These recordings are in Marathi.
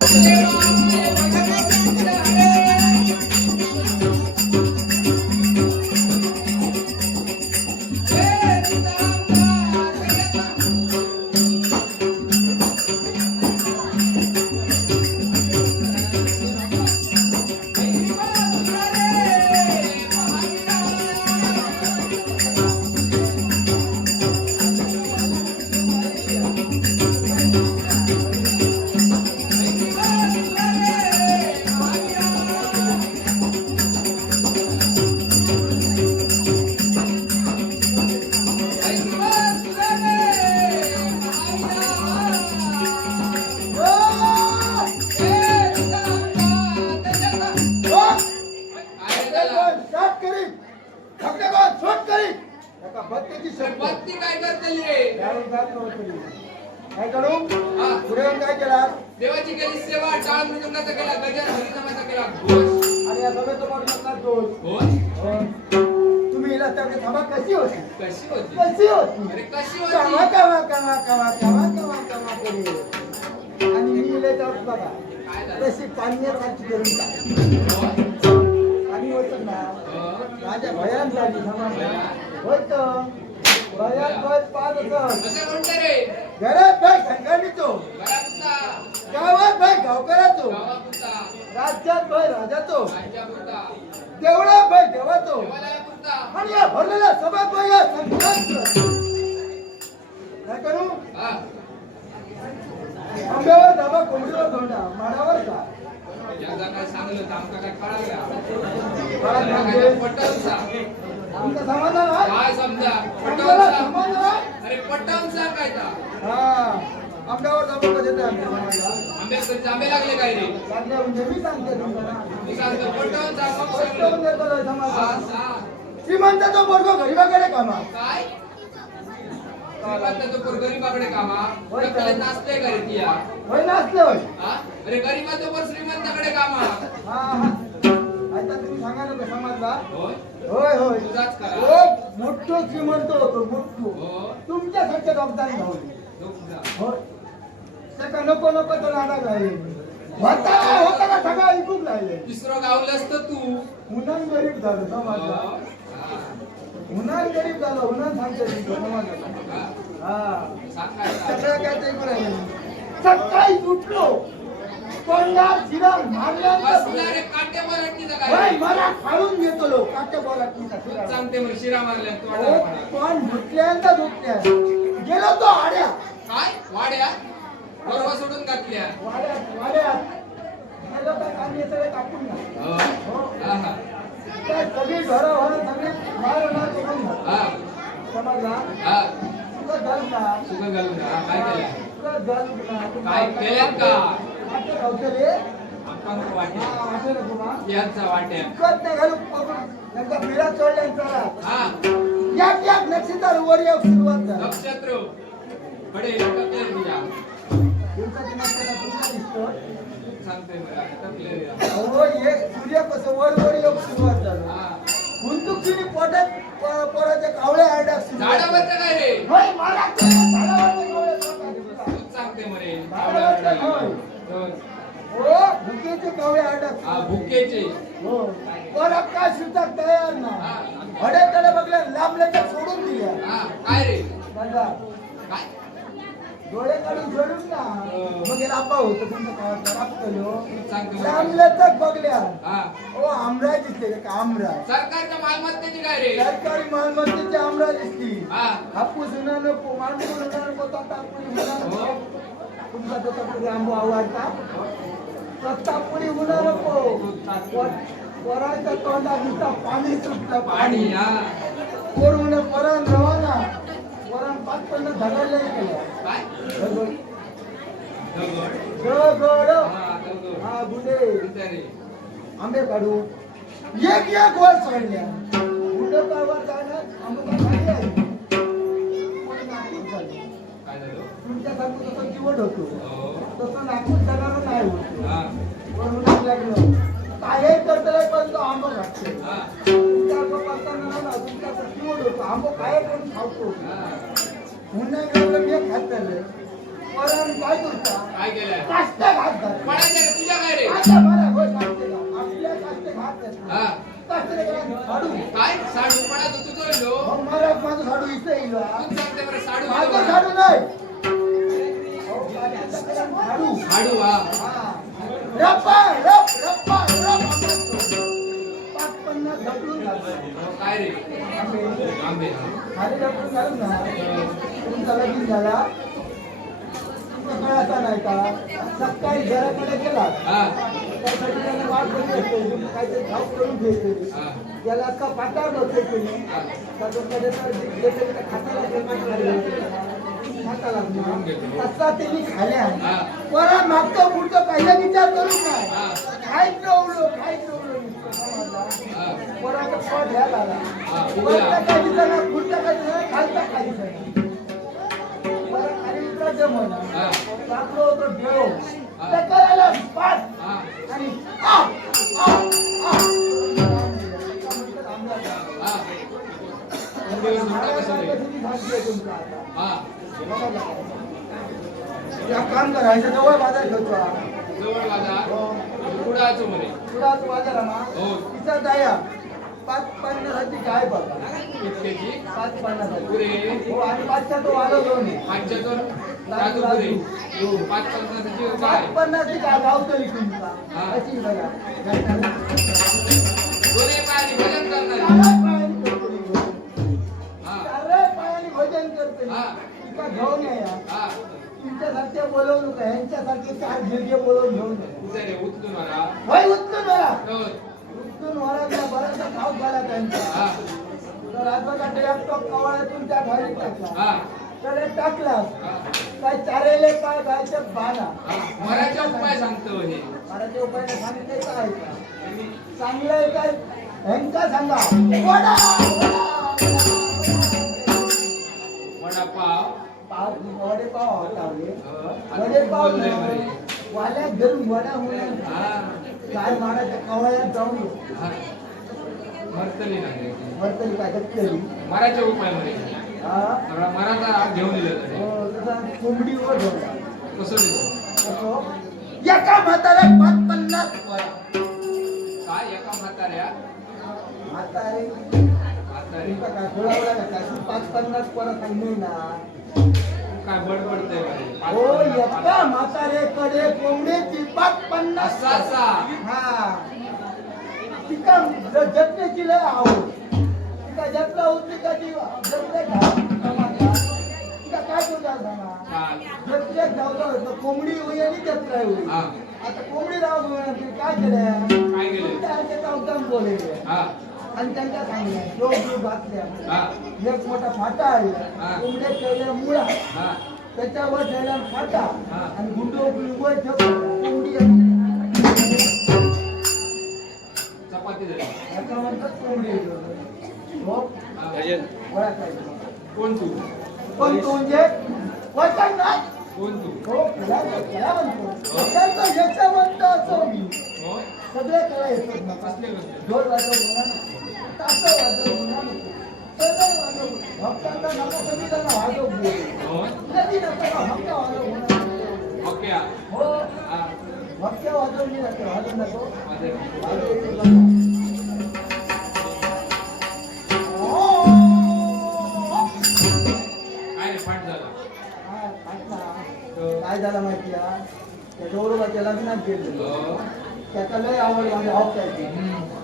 頑張れ! बत्ती काय करतली रे? काय करू? हा. पुढे काय केला? देवाची केली सेवा टाळ मृदंगाचा केला? गजर हरिनामाचा केला? घोष आणि या सभेचं मोठं नसतात दोष. हो. तुम्ही हिला त्याकडे थांबा कशी होती? कशी कशी अरे कशी करी आणि मी इले जाऊन बघा तशी पाण्यासारखी करून टाक हो. पाणी होतं ना हो. माझ्या भयान झाली होत. घरात भाई संघानीचो गावात भाई गावकऱ्याचो। राज्यात भाई राजाचो। देवळात भाई देवाचो। आणि या भरलेल्या सभात भाई या संघात काय करू? आंब्यावर धाबा कोंबडीवर धोंडा माडावर सांगलं आमका काय कळालं? सांग काय समजा? अरे पटवून सांग काय ता हा आंब्यावर आंबे लागले काय रे लागले म्हणजे मी सांगते तुम्हाला. तू हा पोरगो गरीबाकडे कामा. काय? श्रीमंताचं पोर गरीबाकडे कामा? नाचते तिया होय नसले होय हा? अरे गरीबाचं पोर श्रीमंताकडे कामा? सांगा ना समाजला. होय. होय होय. मोठो श्रीमंत होतो मोठो. हो. तुमच्यासारख्या डॉक्टरांनी धावली दुःख जा. हो. सका नको नको तो नादा राहिले होता का होता का सगळा ऐकून राहिले? तिसरं गावलंस तर तू. उन्हान गरीब झालं समाजला हो. हा. उन्हान गरीब झालं उन्हान सांगते समाजाला. हा. हा. सगळं काय ते ऐकून राहिले. सकाळी उठलो. मारल्यानंतर बसला रे काटे होय, काय मला खाळून घेतो लोक काट्या बोला तुमचा शिरा. सांगते मग शिरा मारल्या. पण धुतल्यानंतर धुतल्या गेलो तो आड्या काय वाड्या बरोबर सोडून घातल्या कांदे सगळे कापून. हो. हो. सगळी घरं घरं सगळी मार. समजला. तुझं ना काय केलं काय केलं का? यांचा वाट्या. हा. नक्षत्र नक्षत्र तुम्हाला दिसतो? सांगते हे वर येऊ सुरुवात झालं. हा. पोटात प- पोराच्या कावळ्या आरड्या सुरुवात झाल्या. झाडावरचं काय रे? होय, मला ते झाडावरच्या कावळ्या सुरुवात झाल्या. तूच सांगते मरे झाडावरचं होय. हो भुकेचे कावळे हा भुकेचे. हो. परत काय सुद्धा तयार ना. हा. हड्याकडे बघल्या लांबल्या तर सोडून दिल्या हा काय रे? बघा काय? डोळे काढून सोडून ना. मग हे रापा होतं तुमचं काय राप केलो. बघल्या. हा. ओ आमरा दिसते का आमरा सरकारच्या मालमत्तेची काय रे? सरकारी मालमत्तेची आमरा दिसती हा. हापूस नको माणूस नको तातापुरी होणार नको तुमचा तातापुरी आंबो आवडता. तातापुरी होणार नको. वराच्या तोंडात दिसता पाणी सुटतं पाणी. पाणी हा कोरून परण रवाना. वरण पाच पन्नास धगायला दगड. हा दगड गुडे आंबे काढू एक एक वर चढल्या कुठं काय जाणार आंबे तुमच्यासारखं तसं चिवट होतो. हो. तसं नाकूट जाणार नाही होत. हा. वरून लागलं काय करतोय पण तो आंबा घातले हा. तुमच्यासारखं करताना ना तुमच्यासारखं चिवट होतो. आंबो काय करून खावतो? पुन्हा गेलं मी खात वरण काय करता? काय केलंय? काष्टा घात मारा, होय, काष्टे घाल. आपल्या काष्टे घात. काय? साडू पडा तू तुझं मला माझं साडू इथे येईल साडू माझं साडू? नाही. काष्टाचं कलम साडू. साडू हा हा. रप्पा, रप, रप्पा, रप, आपलं. पाच पन्नास ढकलून घालतो. काय रे आंबे. आंबे हा. खाली ढकलून घालून ना. तुमचा लगीन झाला कळाचा नाही का सकाळी घराकडे गेला हा त्यासाठी त्याने वाट बघत असते काहीतरी खाऊ करून हा त्याला का पाताळ बघते तुम्ही खाताला ना. तसा त्यांनी खाल्या. परत मागचं पुढचं पहिला विचार करून नाही हा. खायच नवलो खायच नवलो नुसतं समाजला. काम करायचं जवळ बाजार हा. जवळ बाजार हो. कुडाचं म्हणे तुला तू बाजार हो. तिचा जाया पाच पन्नासाची काय बघा पाच पन्नासाची पुरे हो आणि पाचच्या तो वाढव दोन आहे. पाचच्या दोन पुरे पाच पन्नासाची काय पाच पन्नासची हा. अशी बघा दोन्ही पायाने भजन करणारे चारही पायाने करतो मी भोजन. हा चारही पायाने भोजन करतो मी. हा. घेऊन या या. हा तुमच्यासारखे बोलवू नका यांच्यासारखे चार गिरगे बोलवून घेऊन होय उचलून वरा हो. उचलून वराचा बराचसा खाऊ झाला त्यांचा तर एक टोक कवळ्यातून त्या घरी टाकला. हे. टाकला. काय चारेले काय गायचे हा. मराठा उपाय सांगतो हे. मराठी उपाय सांगितले काय चांगलं ह्यांका सांगा. वडा, वडा, वडापाव. पाव वडे पाव होतावले हो. वडे आता पाव बोललोय म्हणे. वाल्यात घरून वडा होणार हा. काय मारायच्या कवळ्यात जाऊन. मरतली नाही वरतरी काय केली. मराठा उपाय हा मराठा घेऊन दिलं तरी हो, कोंबडीवर कसं दिलं? एका म्हाताऱ्यात पाच पन्नास. काय? एका म्हाताऱ्या? म्हातारे. म्हातारी? पाच पन्नास परत नाही ना म्हणे. पाच हो पाच- म्हातारेकडे कोंबडीची पाच पन्नास. हा. तिका ज- जपण्याची लय आवड. तिका जपला होती का? ती घा तिका काय तुझा होतं कोंबडी होई आणि जपलाय होई हा. आता कोंबडी राहू ती काय केलं काय केलं? बोलले हा. आणि त्यांच्या सांगितलं लोक बातल्या हा. एक मोठा फाटा आहे. कोंबड्या ठेवलेला मुळा. त्याच्यावर ठेवला फाटा. आणि गुंडो वर ठेवला कोंबडी. चपाती झाली. याचा म्हणतात कोंबडी आहे. ओळखायचं. कोण तू? पण तो म्हणजे वचन नाही. कोण तू? हो म्हणतो. असो. मी सगळे कला येतात. ना कसले कसले? ढोल काय झाला? हा, आता काय झालं माहिती आहे? त्या गौरवाच्या लग्नात गेलो. हो. त्याचा लय आवड माझ्या हक्काची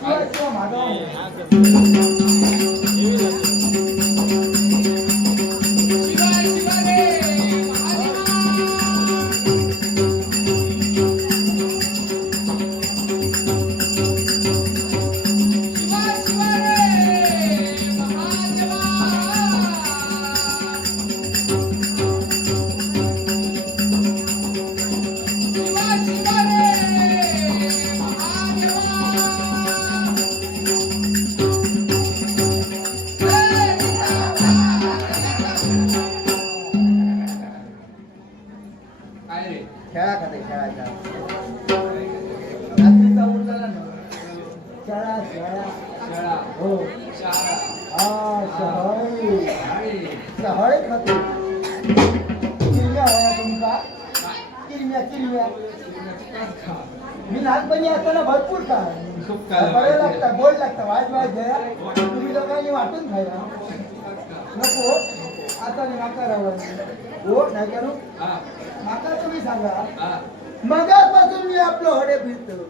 त्या काम करा किंवा किंवा मी लहानपणी असताना भरपूर खाल्लं बरे. लागतात गोड लागतं वाज वाज द्या तुम्ही लोकांनी वाटून खायला नको. आता नाही माका हो नाही करू? माका तुम्ही सांगा. मगापासून मी आपलं हडे फिरतो.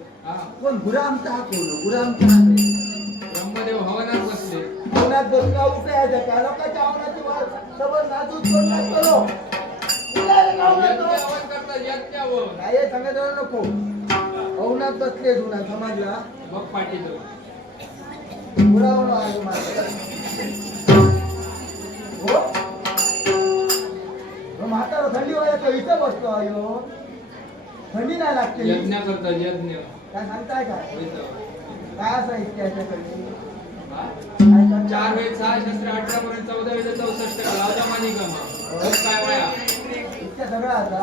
पण गुरा आमचा हा कोण गुरा आमचा? ब्रह्मदेव हवनात बसले. कोणात बसका उठायचं का लोकांच्या आवडाची वाट. नाजूक कोण लागतो नाही हे सांगत नको. पवनात बसले जुना समाजला. मग पाटील. गुरावर आहे. हो? म्हातारा थंडी वाजायचं इथं बसतो अयो थंडी नाही लागते. यज्ञ करतात यज्ञ. काय सांगताय का. काय असं इतिहासाकडे? चार वेळ सहा शस्त्र अठरा पर्यंत चौदा वेळ चौसष्ट लावला मानी गमा काय वाया? सगळं आता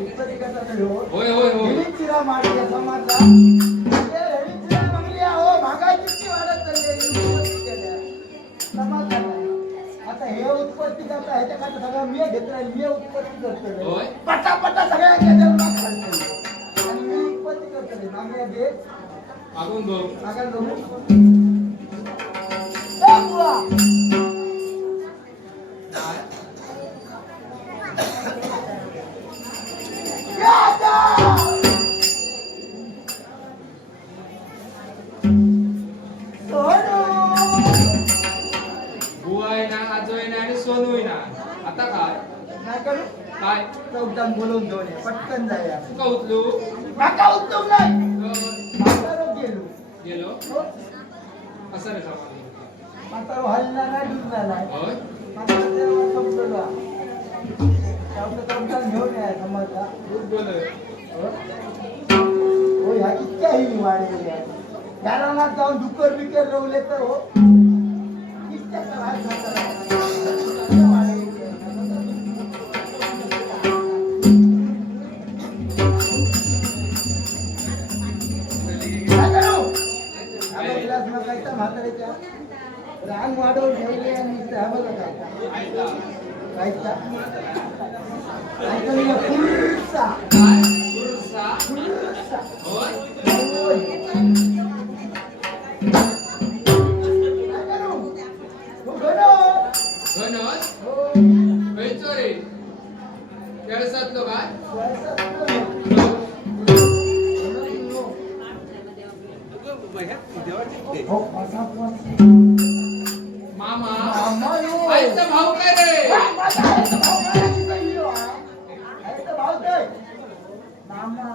उत्पत्ती कसा तरी होय होय होय. हेली चिरा मारली समाजला म्हणजे हेली चिरा मागली हो महागाई किती वाढत चालली. समाज. आता हे उत्पत्ती करता ह्याच्या काय सगळं मी घेतलं मी उत्पत्ती करतो होय. पटा पटा सगळ्यांच्या जन्मात घालतो आणि मी उत्पत्ती करतो मागण्या घे मागून बघ मागायला जाऊ बोलवून घेऊन ये पटकन जाऊया तू का उचलू? नाही. म्हातारो गेलो. गेलो? हो, असं रे सामान? म्हातारो हलला नाही डुबला नाही. होय? म्हातारा घेऊन या समाजला. खूप बोलय हो? हो ह्या इतक्या ही वाढलेल्या घरात जाऊन डुकर बिकर रवले तर हो. इतक्या त्रास झाला. मागायचा म्हातारीच्या. रांग वाढवून ठेवली आणि इथे हा बघा काय. खायचा. खायचा म्हणजे फुर्रसा. काय पुरुषा फुर्रसा. होय होय. काय करू? हो, गणो. धनस हो. खयचो रे केळसातलो काय गणो. हो. मामा. आईचा भाऊ काय रे? काय. मामा.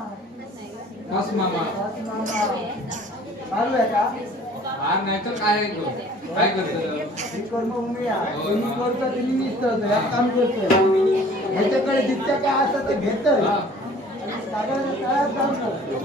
बस मामा. बस मामा. चालू आहे का? हा नाही तर काय आहे तो? काय करतो? ही ह्याच्याकडे जितक्या काय असतं ते घेतोय. हा. सगळ्यांना काम करतो